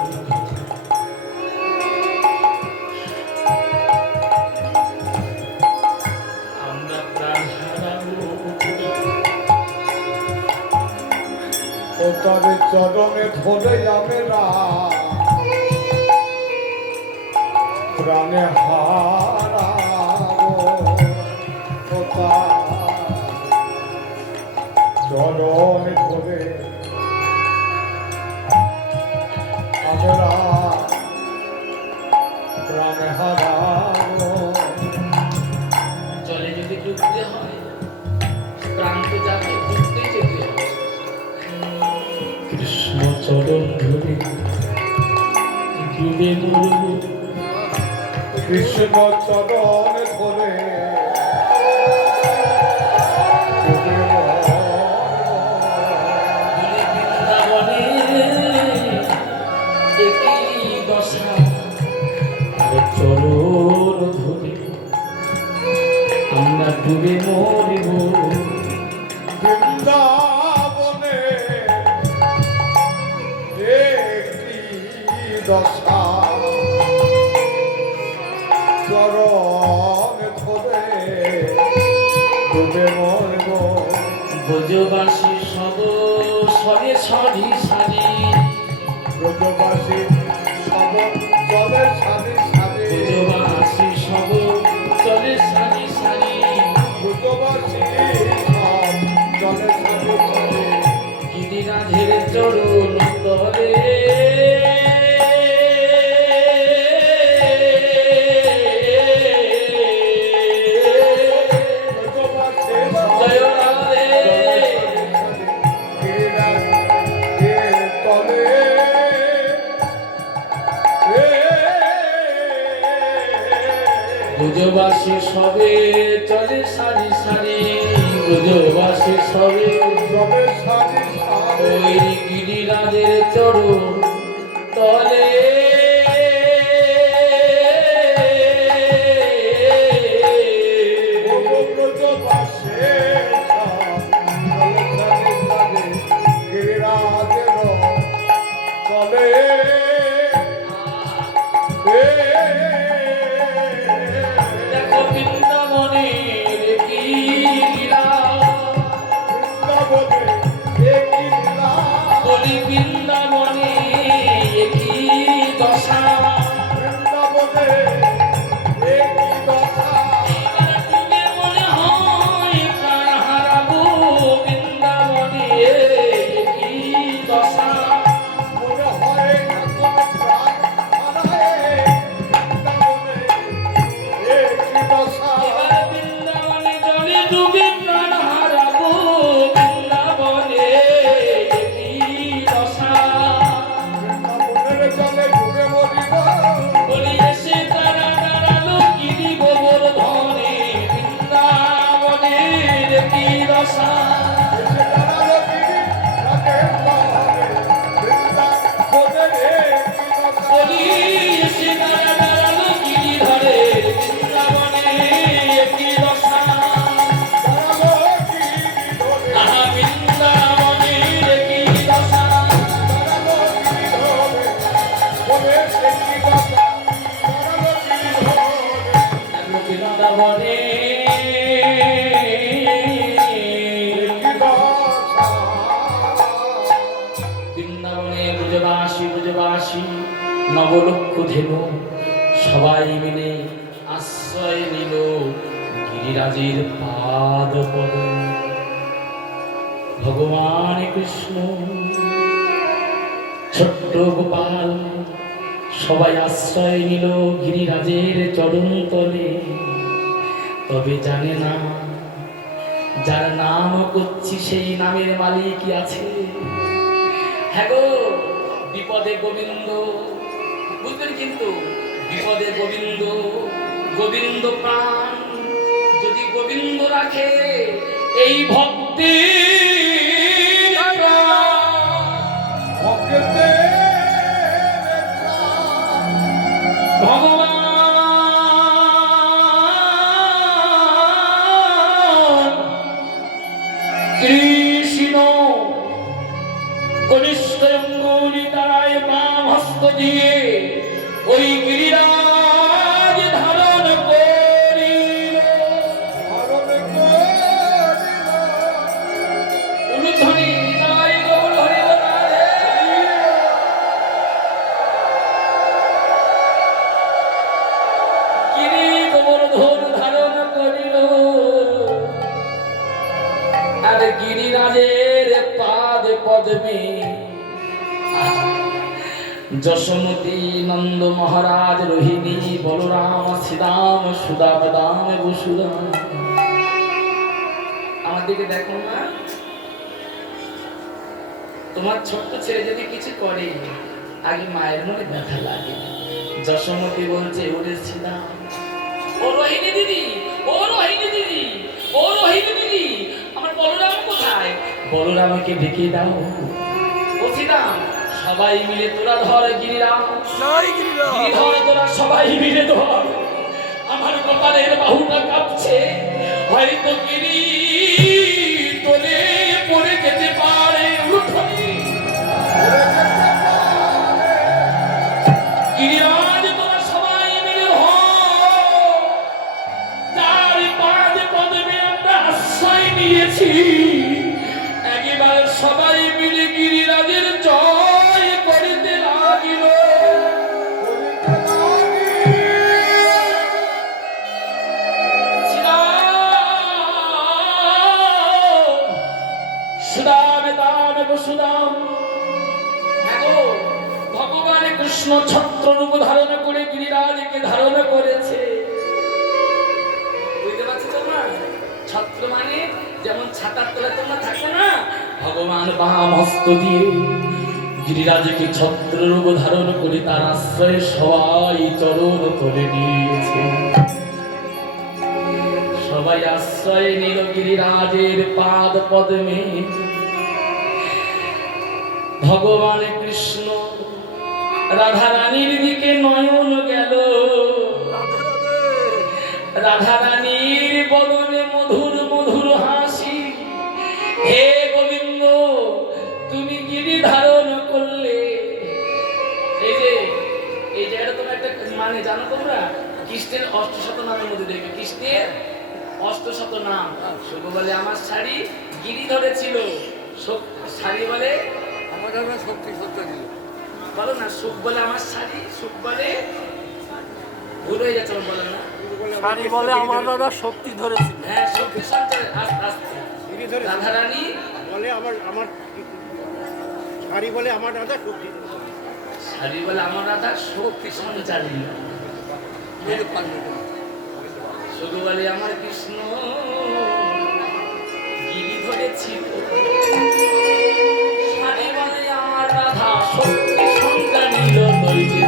আমরা প্রাণ হারাবো ও তাদের চরণে ধরে আমরা প্রাণে হারাবো ও চরণে ধরে আমরা প্রাণে হারাবো জলে যদি ডুবতে হয় প্রাণ তো যাবে ডুবতেই যেতে হবে কৃষ্ণ চরণ ধরে ডুবে মরব কৃষ্ণ চরণ ধরে ডুবে বৃন্দাবনে একই দশা আর চরণ ধরে আমরা ডুবে মরিব বৃন্দাবনে একটি দশা চরণ ধরে ডুবে মরব ব্রজবাসী সব সরে সরি সারি ব্রজবাসী সব চলে সারি সারি ব্রজবাসী সব চলে সারি সারি ব্রজবাসী সব চলে সারি সারি গিরিরাজের চরণ তলে ব্রজবাসী জয় রাধে ব্রজবাসী সবে চলে সারি সারি ব্রজবাসী সবে ওই গিরিরাজের চরণ তলে দেখো বৃন্দাবনের কি লীলা বলি বৃন্দাবনে কি দশা এবার ডুবে মনে হয় প্রাণ হারাবো বৃন্দাবনে কি দশা এবার বৃন্দাবনে জলে ডুবে প্রাণ হারাবো বৃন্দাবনে কি দশা বলি এসে তারা দাঁড়ালো গিরি গোবর্ধনে বৃন্দাবনের কি দশা বলি এসে তারা দাঁড়ালো গিরি ধরে বৃন্দাবনে বৃন্দাবনে ব্রজবাসী ব্রজবাসী নবলক্ষ ধেনু সবাই মিলে আশ্রয় নিল গিরিরাজের পাদ পদ। ভগবান কৃষ্ণ ছোট্ট গোপাল সবাই আশ্রয় নিল গিরিরাজের চরণ তলে। তবে জানে না যার নাম করছি সেই নামের মালিক আছে। হ্যাঁ গো, বিপদে গোবিন্দ, বুঝলেন কিন্তু বিপদে গোবিন্দ, গোবিন্দ প্রাণ যদি গোবিন্দ রাখে এই ভক্তি ভগবান কৃষ্ণ কনিষ্ঠ অঙ্গুলি দ্বারায় বাম হস্ত দিয়ে ওই গিরিরাজ ধারণ করিল। উলুধ্বনি নিতাই গৌর হরি বল। গিরি গোবর্ধন ধারণ করিল আর গিরিরাজের পাদ পদ্মে যশোমতী নন্দ মহারাজ রোহিণী বলরাম শ্রীরাম সুদাম বসুরাম। আমার দিকে দেখো না, তোমার ছোট্ট ছেলে যদি কিছু করে আগে মায়ের মনে ব্যথা লাগে। যশোমতী বলছে ওরে শ্রীরাম, ও রোহিণী দিদি, ও রোহিণী দিদি, ও রোহিণী দিদি, আমার বলরাম কোথায়? বলরামকে ডেকে দাও। ও শ্রীরাম, সবাই মিলে তোরা ধর গিরিরাম, গিরিধর তোরা সবাই মিলে ধর। আমার কপালের বাহুটা কাঁপছে, হয়তো গিরি তোলে পড়ে যেতে পারে। গিরিরাজ তোরা সবাই মিলে ধর, তার পাদ পদ্মে আমরা আশ্রয় নিয়েছি। একবার সবাই মিলে গিরিরাজের জয় করিতে লাগিল। সুদাম দাম বসুদাম। ভগবান কৃষ্ণ ছত্র রূপ ধারণ করে গিরিরাজকে ধারণ করেছে। বুঝতে পারছো তোমরা? ছত্র মানে যেমন ছাতার তলায় তোমরা থাকো না, ভগবান বাম হস্ত দিয়ে গিরিরাজকে ছত্র রূপ ধারণ করে তার আশ্রয়ে সবাই চরণ তলে নিয়েছে। সবাই আশ্রয় নিল গিরিরাজের পাদ পদ্মে। ভগবান কৃষ্ণ রাধারানীর দিকে নয়ন গেল। রাধারানীর বদনে মধুর মধুর হাসি। হে গোবিন্দ, তুমি গিরি ধারণ করলে। এই যে এটা তোমরা একটা মানে জানো তোমরা, কৃষ্ণের অষ্টশত নামের মধ্যে দেখবে কৃষ্ণের অষ্টশত নাম। শুভ বলে আমার শাড়ি গিরি ধরেছিল, শাড়ি বলে আমার শক্তি সত্য দিল। বলো না, সুখ বলে আমার শাড়ি, সুখ বলে ভুল হয়ে যাচ্ছে বলো না, শাড়ি বলে আমার দাদা শক্তি ধরেছিল। হ্যাঁ শক্তি সঞ্চার আস্তে আস্তে। রাধারানী বলে আমার শাড়ি বলে আমার দাদা শক্তি, শাড়ি বলে আমার রাধা শক্তি সঞ্চারী। শুধু বলে আমার কৃষ্ণ গিরি ধরেছিল, শাড়ি বলে আমার রাধা শক্তি সঞ্চারী। নইলে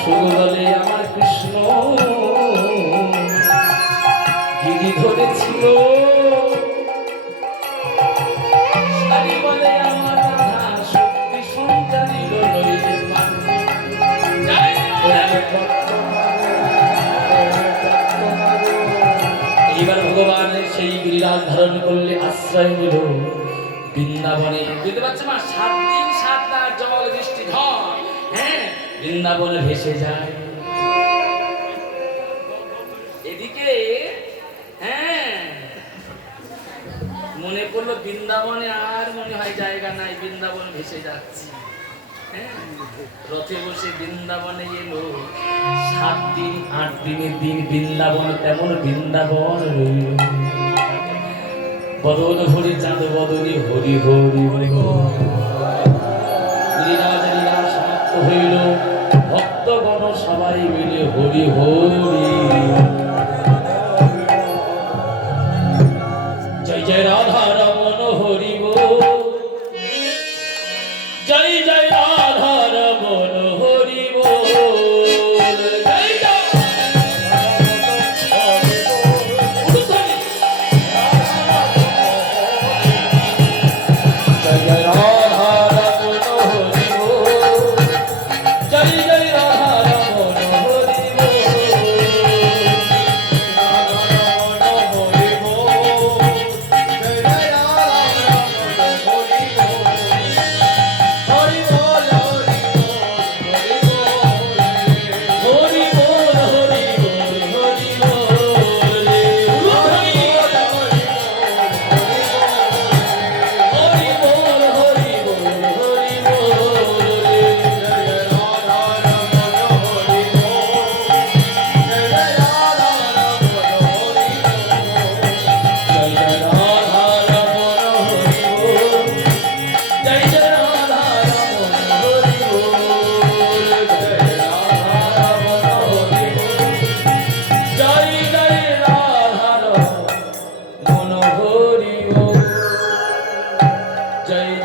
শুধু বলে আমার কৃষ্ণ গিরি ধরেছিল, শাড়ি বলে আমার রাধা শক্তি সঞ্চারী। নইলে এইবার ভগবান সেই গিরিরাজ ধারণ করলে আশ্রয় নিল বৃন্দাবনে বুঝতে পারছো মা 7 দিন 7 রাত জল বৃষ্টি ঝড় হ্যাঁ বৃন্দাবনে ভেসে যায় এদিকে হ্যাঁ মনে করলো বৃন্দাবনে আর মনে হয় জায়গা নাই বৃন্দাবন ভেসে যাচ্ছি হ্যাঁ রথে বসে বৃন্দাবনে এলো 7 দিন 8 দিনের দিন বৃন্দাবন তেমন বৃন্দাবন রইল বদন হরি চাঁদ বদনী হরি হরি লীলা সমাপ্ত হইল ভক্তগণ সবাই মিলে হরি হরি জয় জয় রাধা রমন হরি বল জয় জয় রাধা রমন হরি বল জয় জয় জয় জয় রাধা রমন হরি বল জয় জয় রাধা রমন হরি হরি বল হরি বল হরি বল হরি বল হরি বল হরি জয় জয় রাধা রমন হরি বল জয় জয় রাধা রমন হরি বল জয় রাধা রমন হরি বল জয় জয় রাধা রমন হরি বল জয়